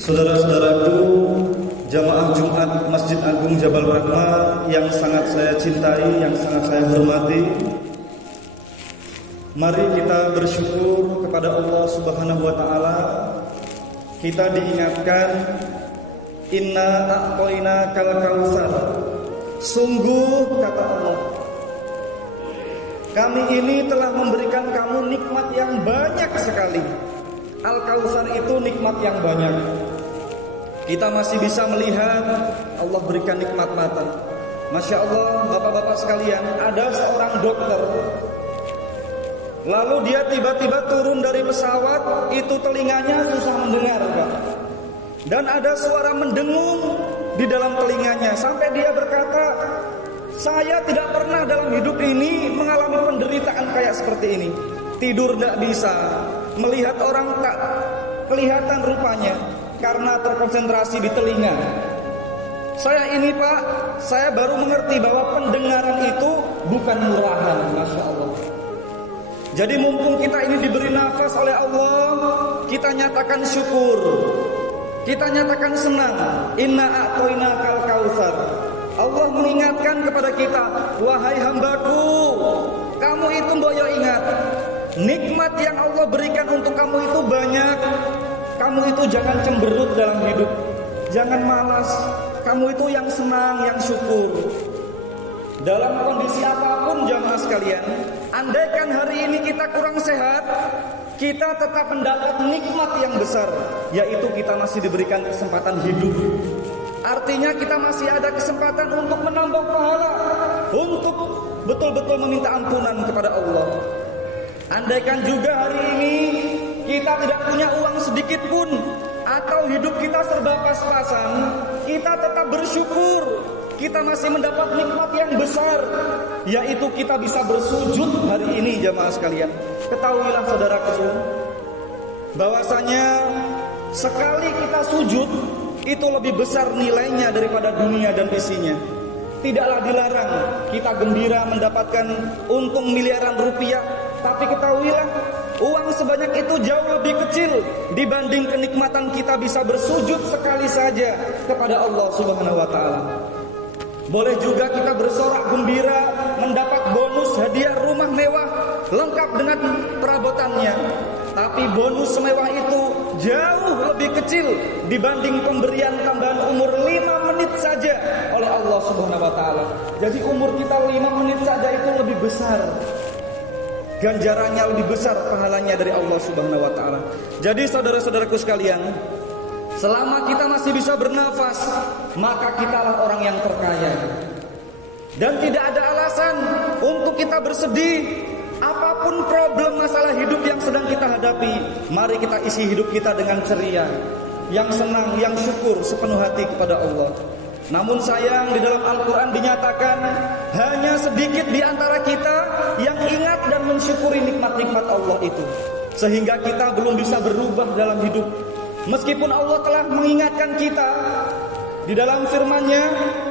Saudara-saudaraku, jamaah Jumat Masjid Agung Jabal Rahma yang sangat saya cintai, yang sangat saya hormati, mari kita bersyukur kepada Allah Subhanahu wa taala. Kita diingatkan, inna a'toina kal kautsar. Sungguh kata Allah, kami ini telah memberikan kamu nikmat yang banyak sekali. Al-Kautsar itu nikmat yang banyak. Kita masih bisa melihat Allah berikan nikmat mata. Masya Allah, bapak-bapak sekalian, ada seorang dokter, lalu dia tiba-tiba turun dari pesawat, itu telinganya susah mendengar, Pak. Dan ada suara mendengung di dalam telinganya, sampai dia berkata, saya tidak pernah dalam hidup ini mengalami penderitaan kayak seperti ini. Tidur tidak bisa, melihat orang tak kelihatan rupanya karena terkonsentrasi di telinga. Saya ini Pak, saya baru mengerti bahwa pendengaran itu bukan murahan. Masya Allah. Jadi mumpung kita ini diberi nafas oleh Allah, kita nyatakan syukur, kita nyatakan senang. Inna a'toina kal kautsar. Allah mengingatkan kepada kita, wahai hambaku, kamu itu boyo ingat, nikmat yang Allah berikan untuk kamu itu banyak. Kamu itu jangan cemberut dalam hidup, jangan malas. Kamu itu yang senang, yang syukur. Dalam kondisi apapun jamaah sekalian, andaikan hari ini kita kurang sehat, kita tetap mendapat nikmat yang besar, yaitu kita masih diberikan kesempatan hidup. Artinya kita masih ada kesempatan untuk menambah pahala, untuk betul-betul meminta ampunan kepada Allah. Andaikan juga hari ini kita tidak punya uang sedikit pun, atau hidup kita serba pas-pasan, kita tetap bersyukur. Kita masih mendapat nikmat yang besar, yaitu kita bisa bersujud hari ini jamaah sekalian. Ketahuilah saudaraku, bahwasanya sekali kita sujud itu lebih besar nilainya daripada dunia dan isinya. Tidaklah dilarang kita gembira mendapatkan untung miliaran rupiah, tapi ketahuilah uang sebanyak itu jauh lebih kecil dibanding kenikmatan kita bisa bersujud sekali saja kepada Allah Subhanahu wa taala. Boleh juga kita bersorak gembira mendapat bonus hadiah rumah mewah lengkap dengan perabotannya, tapi bonus semewah itu jauh lebih kecil dibanding pemberian tambahan umur 5 menit saja oleh Allah Subhanahu wa taala. Jadi umur kita 5 menit saja itu lebih besar, ganjarannya lebih besar, pahalanya dari Allah Subhanahu wa taala. Jadi saudara-saudaraku sekalian, selama kita masih bisa bernafas, maka kitalah orang yang terkaya. Dan tidak ada alasan untuk kita bersedih. Apapun problem masalah hidup yang sedang kita hadapi, mari kita isi hidup kita dengan ceria, yang senang, yang syukur sepenuh hati kepada Allah. Namun sayang, di dalam Al-Quran dinyatakan hanya sedikit di antara kita yang ingat dan mensyukuri nikmat-nikmat Allah itu, sehingga kita belum bisa berubah dalam hidup. Meskipun Allah telah mengingatkan kita di dalam firman-Nya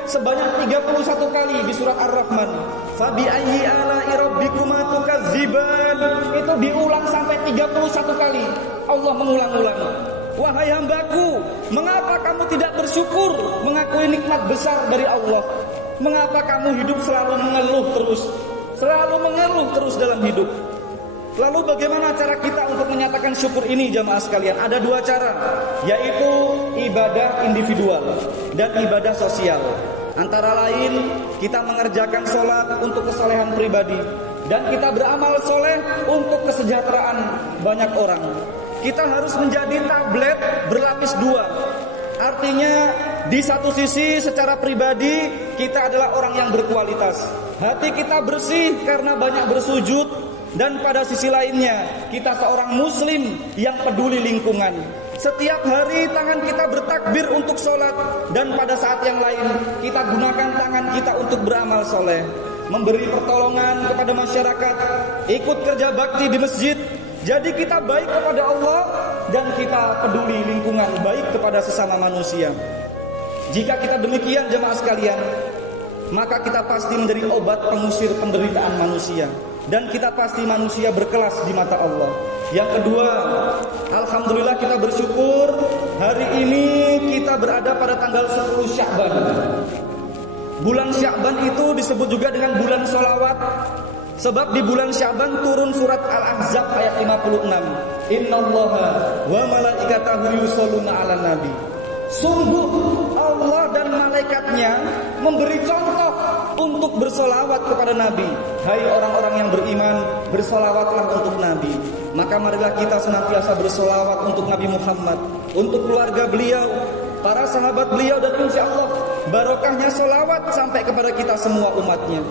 sebanyak 31 kali di surat Ar-Rahman, fabi ayyi ala'i rabbikuma tukadziban, itu diulang sampai 31 kali. Allah mengulang-ulang, wahai hambaku, mengapa kamu tidak bersyukur mengakui nikmat besar dari Allah? Mengapa kamu hidup selalu mengeluh terus dalam hidup? Lalu bagaimana cara kita untuk menyatakan syukur ini jamaah sekalian? Ada dua cara, yaitu ibadah individual dan ibadah sosial. Antara lain, kita mengerjakan sholat untuk kesolehan pribadi, dan kita beramal soleh untuk kesejahteraan banyak orang. Kita harus menjadi tablet berlapis dua. Artinya, di satu sisi secara pribadi kita adalah orang yang berkualitas, hati kita bersih karena banyak bersujud. Dan pada sisi lainnya, kita seorang muslim yang peduli lingkungan. Setiap hari tangan kita bertakbir untuk sholat, dan pada saat yang lain kita gunakan tangan kita untuk beramal soleh, memberi pertolongan kepada masyarakat, ikut kerja bakti di masjid. Jadi kita baik kepada Allah dan kita peduli lingkungan, baik kepada sesama manusia. Jika kita demikian jemaah sekalian, maka kita pasti menjadi obat pengusir penderitaan manusia, dan kita pasti manusia berkelas di mata Allah. Yang kedua, alhamdulillah kita bersyukur hari ini berada pada tanggal 10 Sya'ban. Bulan Sya'ban itu disebut juga dengan bulan sholawat, sebab di bulan Sya'ban turun surat Al-Ahzab ayat 56. Innallaha wa malaikatahu yusholluna 'alan nabi. Sungguh Allah dan malaikatnya memberi contoh untuk bersolawat kepada Nabi. Hai orang-orang yang beriman, bersolawatlah untuk Nabi. Maka marilah kita senantiasa bersolawat untuk Nabi Muhammad, untuk keluarga beliau, para sahabat beliau, dan insya Allah barokahnya solawat sampai kepada kita semua umatnya.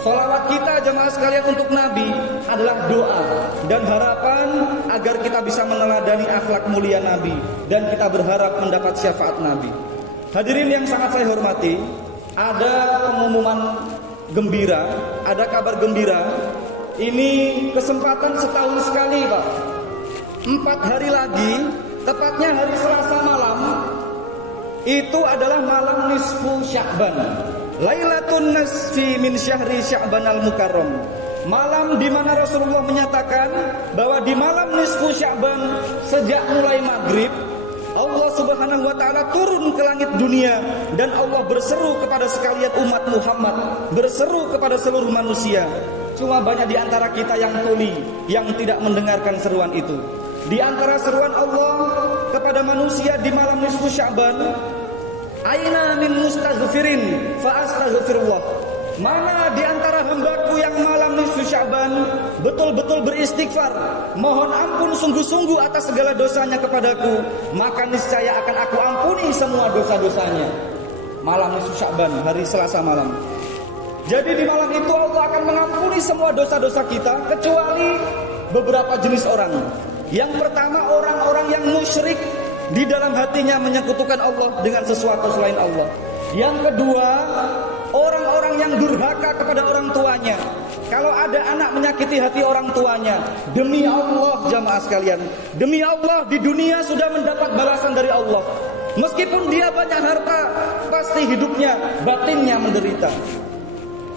Solawat kita jemaah sekalian untuk Nabi adalah doa dan harapan agar kita bisa meneladani akhlak mulia Nabi, dan kita berharap mendapat syafaat Nabi. Hadirin yang sangat saya hormati, ada pengumuman gembira, ada kabar gembira. Ini kesempatan setahun sekali, Pak. 4 hari lagi, tepatnya hari Selasa malam, itu adalah malam nisfu Sya'ban. Lailatun nisfi min syahri Sya'ban al-Mukarram. Malam di mana Rasulullah menyatakan bahwa di malam nisfu Sya'ban, sejak mulai maghrib, Allah Subhanahu wa ta'ala turun ke langit dunia, dan Allah berseru kepada sekalian umat Muhammad, berseru kepada seluruh manusia. Cuma banyak di antara kita yang tuli, yang tidak mendengarkan seruan itu. Di antara seruan Allah kepada manusia di malam nisfu Sya'ban, aina min mustaghfirin fa astaghfirullah. Mana di antara hambaku yang malam nisfu Sya'ban betul-betul beristighfar, mohon ampun sungguh-sungguh atas segala dosanya kepadaku, maka niscaya akan aku ampuni semua dosa-dosanya. Malam nisfu Sya'ban, hari Selasa malam. Jadi di malam itu Allah akan mengampuni semua dosa-dosa kita, kecuali beberapa jenis orang. Yang pertama, orang-orang yang musyrik, di dalam hatinya menyekutukan Allah dengan sesuatu selain Allah. Yang kedua, orang-orang yang durhaka kepada orang tuanya. Kalau ada anak menyakiti hati orang tuanya, demi Allah jamaah sekalian, demi Allah di dunia sudah mendapat balasan dari Allah. Meskipun dia banyak harta, pasti hidupnya, batinnya menderita.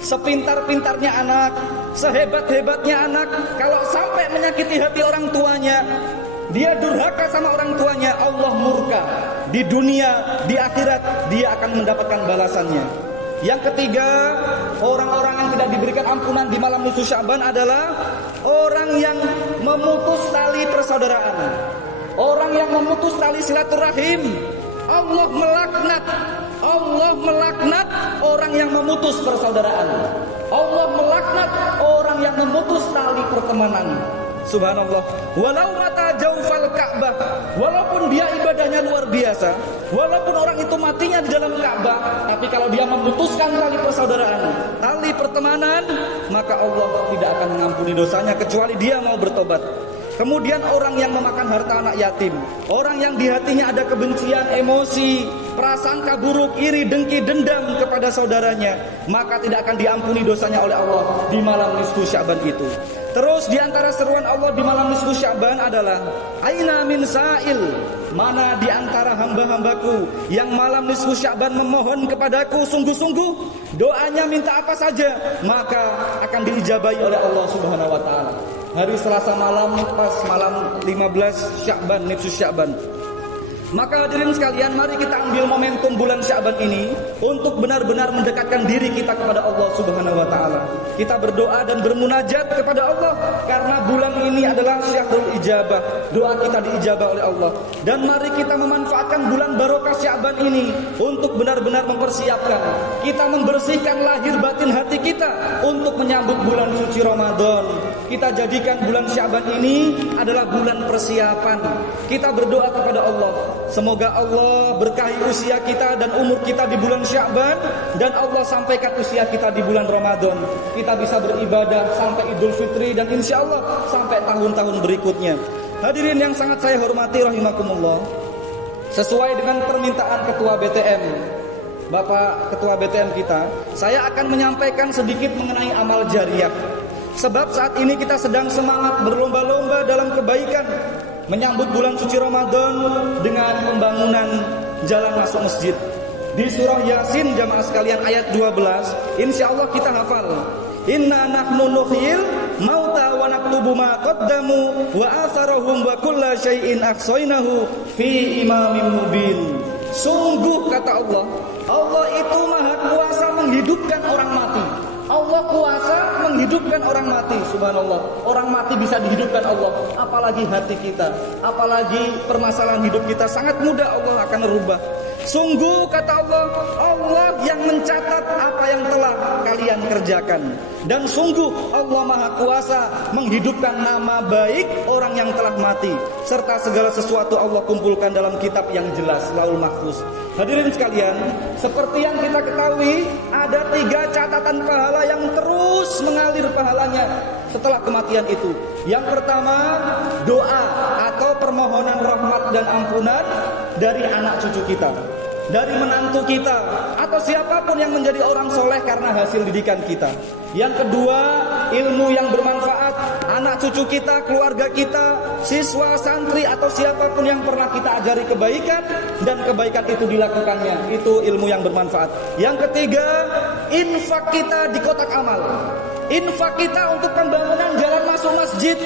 Sepintar-pintarnya anak, sehebat-hebatnya anak, kalau sampai menyakiti hati orang tuanya, dia durhaka sama orang tuanya, Allah murka. Di dunia, di akhirat, dia akan mendapatkan balasannya. Yang ketiga, orang-orang yang tidak diberikan ampunan di malam nisfu Sya'ban adalah orang yang memutus tali persaudaraan, orang yang memutus tali silaturahim. Allah melaknat orang yang memutus persaudaraan. Allah melaknat orang yang memutus tali pertemanan. Subhanallah. Walau mata jaufal Ka'bah, walaupun dia ibadahnya luar biasa, walaupun orang itu matinya di dalam Ka'bah, tapi kalau dia memutuskan tali persaudaraan, tali pertemanan, maka Allah tidak akan mengampuni dosanya kecuali dia mau bertobat. Kemudian orang yang memakan harta anak yatim, orang yang di hatinya ada kebencian, emosi, prasangka buruk, iri, dengki, dendam kepada saudaranya, maka tidak akan diampuni dosanya oleh Allah di malam nisfu Sya'ban itu. Terus di antara seruan Allah di malam nisfu Sya'ban adalah aina min sa'il. Mana di antara hamba-hambaku yang malam nisfu Sya'ban memohon kepadaku sungguh-sungguh, doanya minta apa saja, maka akan diijabahi oleh Allah Subhanahu wa taala. Hari Selasa malam, pas malam 15 Sya'ban, nisfu Sya'ban. Maka hadirin sekalian, mari kita ambil momentum bulan Sya'ban ini untuk benar-benar mendekatkan diri kita kepada Allah Subhanahu wa taala. Kita berdoa dan bermunajat kepada Allah karena bulan ini adalah syahrul ijabah. Doa kita diijabah oleh Allah. Dan mari kita memanfaatkan bulan barokah Sya'ban ini untuk benar-benar mempersiapkan. Kita membersihkan lahir batin hati kita untuk menyambut bulan suci Ramadan. Kita jadikan bulan Sya'ban ini adalah bulan persiapan. Kita berdoa kepada Allah, semoga Allah berkahi usia kita dan umur kita di bulan Sya'ban, dan Allah sampaikan usia kita di bulan Ramadan. Kita bisa beribadah sampai Idul Fitri dan insya Allah sampai tahun-tahun berikutnya. Hadirin yang sangat saya hormati rahimakumullah, sesuai dengan permintaan Ketua BTM, Bapak Ketua BTM kita, saya akan menyampaikan sedikit mengenai amal jariah. Sebab saat ini kita sedang semangat berlomba-lomba dalam kebaikan, menyambut bulan suci Ramadan dengan pembangunan jalan masuk masjid. Di surah Yasin jamaah sekalian ayat 12, insya Allah kita hafal. Inna nahnu nuhyil mauta wa naktubu ma qaddamu wa atharahum wa kulla syai'in ahsaynahu fi imamin mubin. Sungguh kata Allah, Allah itu maha kuasa menghidupkan orang mati. Allah kuasa menghidupkan orang mati. Subhanallah, orang mati bisa dihidupkan Allah. Apalagi hati kita, apalagi permasalahan hidup kita, sangat mudah Allah akan merubah. Sungguh kata Allah, Allah yang mencatat apa yang telah kalian kerjakan. Dan sungguh Allah maha kuasa menghidupkan nama baik orang yang telah mati, serta segala sesuatu Allah kumpulkan dalam kitab yang jelas, Lauhul Mahfuz. Hadirin sekalian, seperti yang kita ketahui, ada 3 catatan pahala yang terus mengalir pahalanya setelah kematian itu. Yang pertama, doa atau permohonan rahmat dan ampunan dari anak cucu kita, dari menantu kita, atau siapapun yang menjadi orang soleh karena hasil didikan kita. Yang kedua, ilmu yang bermanfaat, anak cucu kita, keluarga kita, siswa, santri, atau siapapun yang pernah kita ajari kebaikan dan kebaikan itu dilakukannya, itu ilmu yang bermanfaat. Yang ketiga, infak kita di kotak amal, infak kita untuk pembangunan jalan masuk masjid,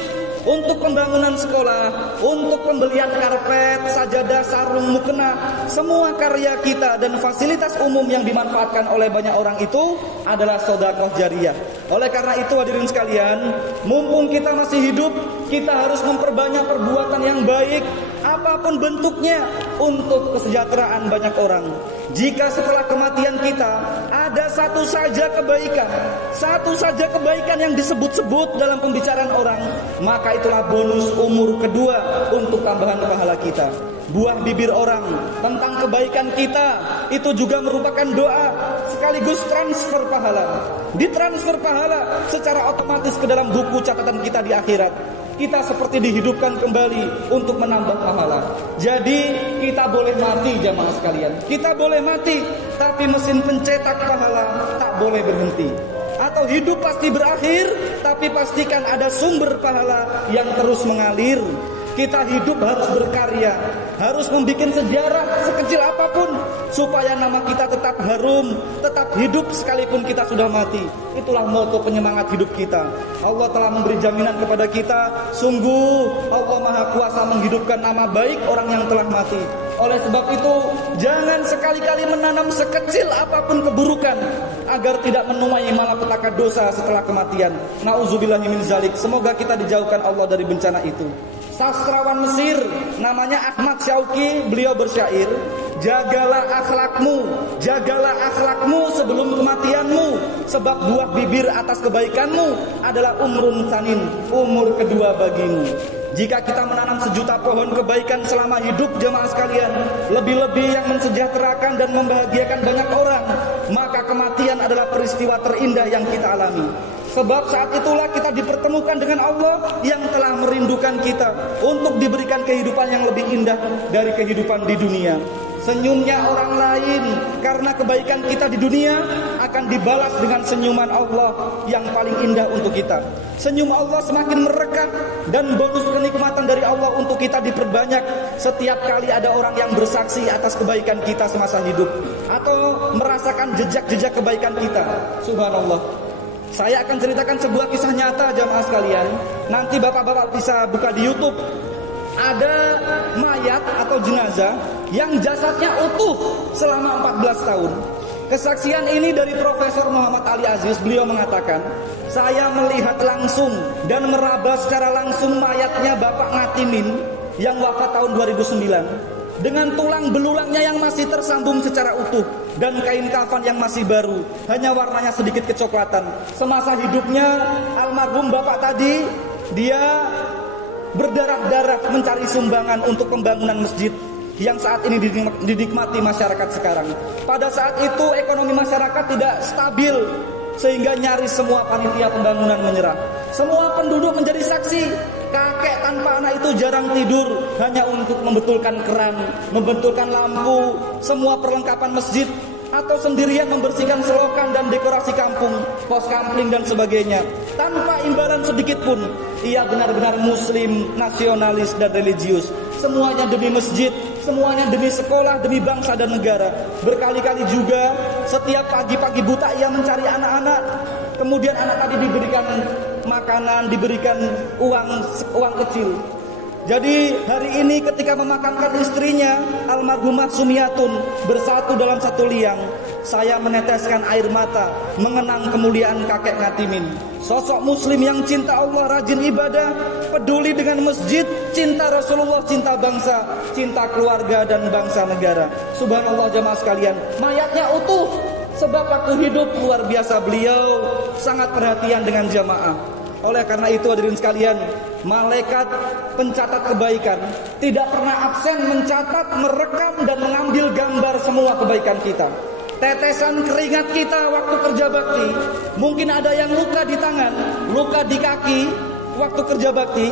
untuk pembangunan sekolah, untuk pembelian karpet, sajadah, sarung, mukena, semua karya kita dan fasilitas umum yang dimanfaatkan oleh banyak orang itu adalah sedekah jariyah. Oleh karena itu hadirin sekalian, mumpung kita masih hidup, kita harus memperbanyak perbuatan yang baik, apapun bentuknya, untuk kesejahteraan banyak orang. Jika setelah kematian kita ada satu saja kebaikan yang disebut-sebut dalam pembicaraan orang, maka itulah bonus umur kedua untuk tambahan pahala kita. Buah bibir orang tentang kebaikan kita itu juga merupakan doa sekaligus transfer pahala. Ditransfer pahala secara otomatis ke dalam buku catatan kita di akhirat. Kita seperti dihidupkan kembali untuk menambah pahala. Jadi kita boleh mati jamaah sekalian, kita boleh mati, tapi mesin pencetak pahala tak boleh berhenti. Atau hidup pasti berakhir, tapi pastikan ada sumber pahala yang terus mengalir. Kita hidup harus berkarya, harus membuat sejarah sekecil apapun, supaya nama kita tetap harum, tetap hidup sekalipun kita sudah mati. Itulah moto penyemangat hidup kita. Allah telah memberi jaminan kepada kita, sungguh Allah maha kuasa menghidupkan nama baik orang yang telah mati. Oleh sebab itu, jangan sekali-kali menanam sekecil apapun keburukan, agar tidak menuai malapetaka dosa setelah kematian. Nauzubillahi min zalik. Semoga kita dijauhkan Allah dari bencana itu. Sastrawan Mesir namanya Ahmad Syauqi, beliau bersyair, jagalah akhlakmu sebelum kematianmu, sebab buah bibir atas kebaikanmu adalah umrun sanin, umur kedua bagimu. Jika kita menanam 1 juta pohon kebaikan selama hidup jemaah sekalian, lebih-lebih yang mensejahterakan dan membahagiakan banyak orang, maka kematian adalah peristiwa terindah yang kita alami. Sebab saat itulah kita dipertemukan dengan Allah yang telah merindukan kita untuk diberikan kehidupan yang lebih indah dari kehidupan di dunia. Senyumnya orang lain karena kebaikan kita di dunia akan dibalas dengan senyuman Allah yang paling indah untuk kita. Senyum Allah semakin merekah dan bonus kenikmatan dari Allah untuk kita diperbanyak setiap kali ada orang yang bersaksi atas kebaikan kita semasa hidup atau merasakan jejak-jejak kebaikan kita. Subhanallah. Saya akan ceritakan sebuah kisah nyata jamaah sekalian. Nanti bapak-bapak bisa buka di YouTube. Ada mayat atau jenazah yang jasadnya utuh selama 14 tahun. Kesaksian ini dari Profesor Muhammad Ali Aziz. Beliau mengatakan, saya melihat langsung dan meraba secara langsung mayatnya Bapak Ngatimin yang wafat tahun 2009. Dengan tulang belulangnya yang masih tersambung secara utuh dan kain kafan yang masih baru, hanya warnanya sedikit kecoklatan. Semasa hidupnya almarhum bapak tadi, dia berdarah-darah mencari sumbangan untuk pembangunan masjid yang saat ini dinikmati masyarakat sekarang. Pada saat itu ekonomi masyarakat tidak stabil, sehingga nyaris semua panitia pembangunan menyerah. Semua penduduk menjadi saksi. Kakek tanpa anak itu jarang tidur, hanya untuk membetulkan keran, membetulkan lampu, semua perlengkapan masjid, atau sendirian membersihkan selokan dan dekorasi kampung, pos kampling dan sebagainya. Tanpa imbalan sedikit pun. Ia benar-benar muslim, nasionalis dan religius. Semuanya demi masjid, semuanya demi sekolah, demi bangsa dan negara. Berkali-kali juga setiap pagi-pagi buta ia mencari anak-anak. Kemudian anak tadi diberikan makanan, diberikan uang kecil. Jadi hari ini ketika memakamkan istrinya almarhumah Sumiatun bersatu dalam satu liang, saya meneteskan air mata mengenang kemuliaan kakek Ngatimin. Sosok muslim yang cinta Allah, rajin ibadah, peduli dengan masjid, cinta Rasulullah, cinta bangsa, cinta keluarga dan bangsa negara. Subhanallah jamaah sekalian, mayatnya utuh. Sebab waktu hidup luar biasa beliau sangat perhatian dengan jamaah. Oleh karena itu hadirin sekalian, malaikat pencatat kebaikan tidak pernah absen mencatat, merekam dan mengambil gambar semua kebaikan kita. Tetesan keringat kita waktu kerja bakti, mungkin ada yang luka di tangan, luka di kaki waktu kerja bakti.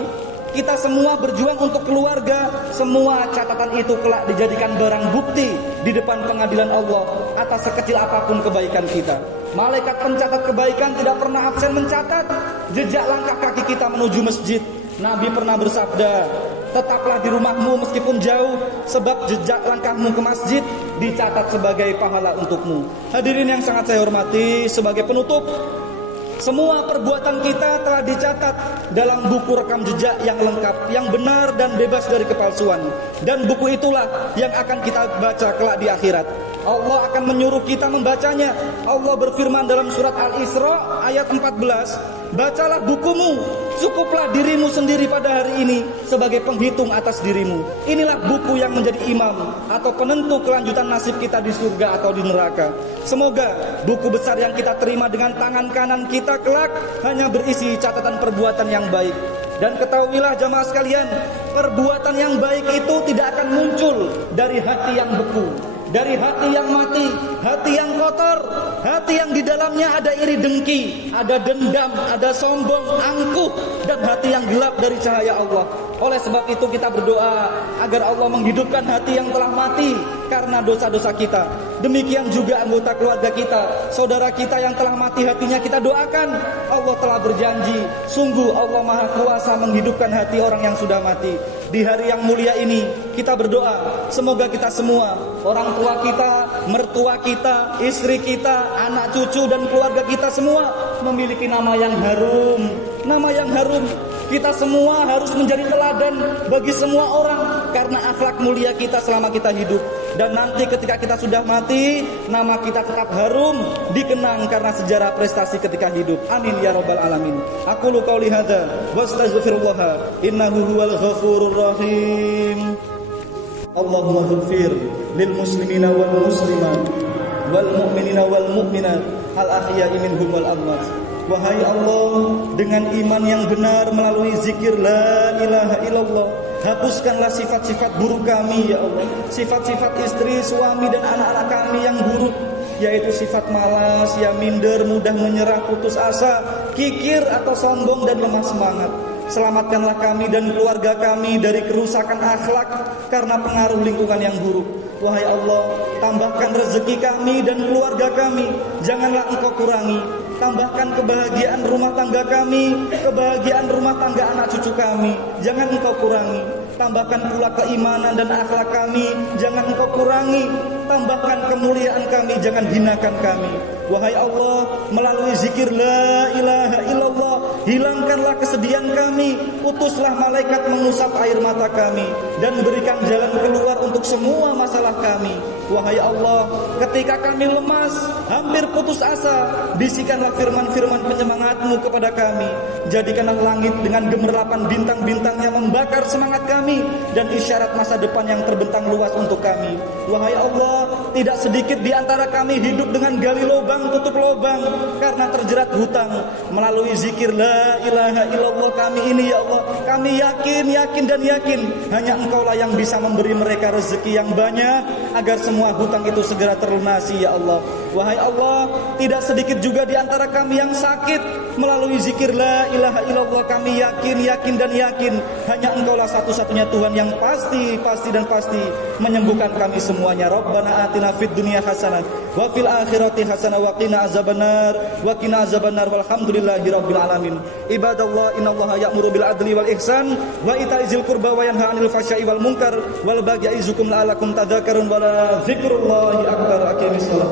Kita semua berjuang untuk keluarga. Semua catatan itu kelak dijadikan barang bukti di depan pengadilan Allah atas sekecil apapun kebaikan kita. Malaikat pencatat kebaikan tidak pernah absen mencatat jejak langkah kaki kita menuju masjid. Nabi pernah bersabda, tetaplah di rumahmu meskipun jauh, sebab jejak langkahmu ke masjid dicatat sebagai pahala untukmu. Hadirin yang sangat saya hormati, sebagai penutup, semua perbuatan kita telah dicatat dalam buku rekam jejak yang lengkap, yang benar dan bebas dari kepalsuan. Dan buku itulah yang akan kita baca kelak di akhirat. Allah akan menyuruh kita membacanya. Allah berfirman dalam surat Al-Isra ayat 14, bacalah bukumu, cukuplah dirimu sendiri pada hari ini sebagai penghitung atas dirimu. Inilah buku yang menjadi imam atau penentu kelanjutan nasib kita di surga atau di neraka. Semoga buku besar yang kita terima dengan tangan kanan kita kelak hanya berisi catatan perbuatan yang baik. Dan ketahuilah jamaah sekalian, perbuatan yang baik itu tidak akan muncul dari hati yang beku, dari hati yang mati, hati yang kotor, hati yang di dalamnya ada iri dengki, ada dendam, ada sombong, angkuh, dan hati yang gelap dari cahaya Allah. Oleh sebab itu kita berdoa agar Allah menghidupkan hati yang telah mati karena dosa-dosa kita. Demikian juga anggota keluarga kita, saudara kita yang telah mati hatinya kita doakan. Allah telah berjanji, sungguh Allah Maha Kuasa menghidupkan hati orang yang sudah mati. Di hari yang mulia ini kita berdoa, semoga kita semua, orang tua kita, mertua kita, istri kita, anak cucu dan keluarga kita semua memiliki nama yang harum. Nama yang harum. Kita semua harus menjadi teladan bagi semua orang karena akhlak mulia kita selama kita hidup. Dan nanti ketika kita sudah mati, nama kita tetap harum, dikenang karena sejarah prestasi ketika hidup. Amin ya rabbal alamin. Aqulu qauli hadza wa astaghfirullah innahu huwal ghafurur rahim. Allahumma ighfir lil muslimina wal muslimat wal mu'minina wal mu'minat al ahya'i minhum wal amwat. Wahai Allah, dengan iman yang benar melalui zikir la ilaha illallah, hapuskanlah sifat-sifat buruk kami ya Allah. Sifat-sifat istri, suami dan anak-anak kami yang buruk, yaitu sifat malas, ya minder, mudah menyerah, putus asa, kikir atau sombong dan lemah semangat. Selamatkanlah kami dan keluarga kami dari kerusakan akhlak karena pengaruh lingkungan yang buruk. Wahai Allah, tambahkan rezeki kami dan keluarga kami, janganlah Engkau kurangi. Tambahkan kebahagiaan rumah tangga kami, kebahagiaan rumah tangga anak cucu kami, jangan Engkau kurangi. Tambahkan pula keimanan dan akhlak kami, jangan Engkau kurangi. Tambahkan kemuliaan kami, jangan hinakan kami. Wahai Allah, melalui zikir la ilaha illallah, hilangkanlah kesedihan kami, utuslah malaikat mengusap air mata kami, dan berikan jalan keluar untuk semua masalah kami. Wahai Allah, ketika kami lemas, hampir putus asa, bisikanlah firman-firman penyemangat-Mu kepada kami. Jadikanlah langit dengan gemerlapan bintang-bintangnya membakar semangat kami, dan isyarat masa depan yang terbentang luas untuk kami. Wahai Allah, tidak sedikit di antara kami hidup dengan gali lubang tutup lubang karena terjerat hutang. Melalui zikir la ilaha illallah kami ini ya Allah, kami yakin dan yakin hanya Engkaulah yang bisa memberi mereka rezeki yang banyak agar semua hutang itu segera terlunasi ya Allah. Wahai Allah, tidak sedikit juga di antara kami yang sakit. Melalui zikir la ilaha illallah kami yakin dan yakin hanya Engkaulah satu-satunya Tuhan yang pasti menyembuhkan kami semuanya. Rabbana atina fid dunya hasanah wa fil akhirati hasanah wa qina azabannar walhamdulillahi rabbil alamin. Ibadallah, innallaha ya'muru bil adli wal ihsan wa ita'izil qurba wa yanha 'anil fahsya'i wal munkar wal baghi ya'izukum la'allakum tadhakkarun wa la dzikrullahi akbar. Aqimissalah.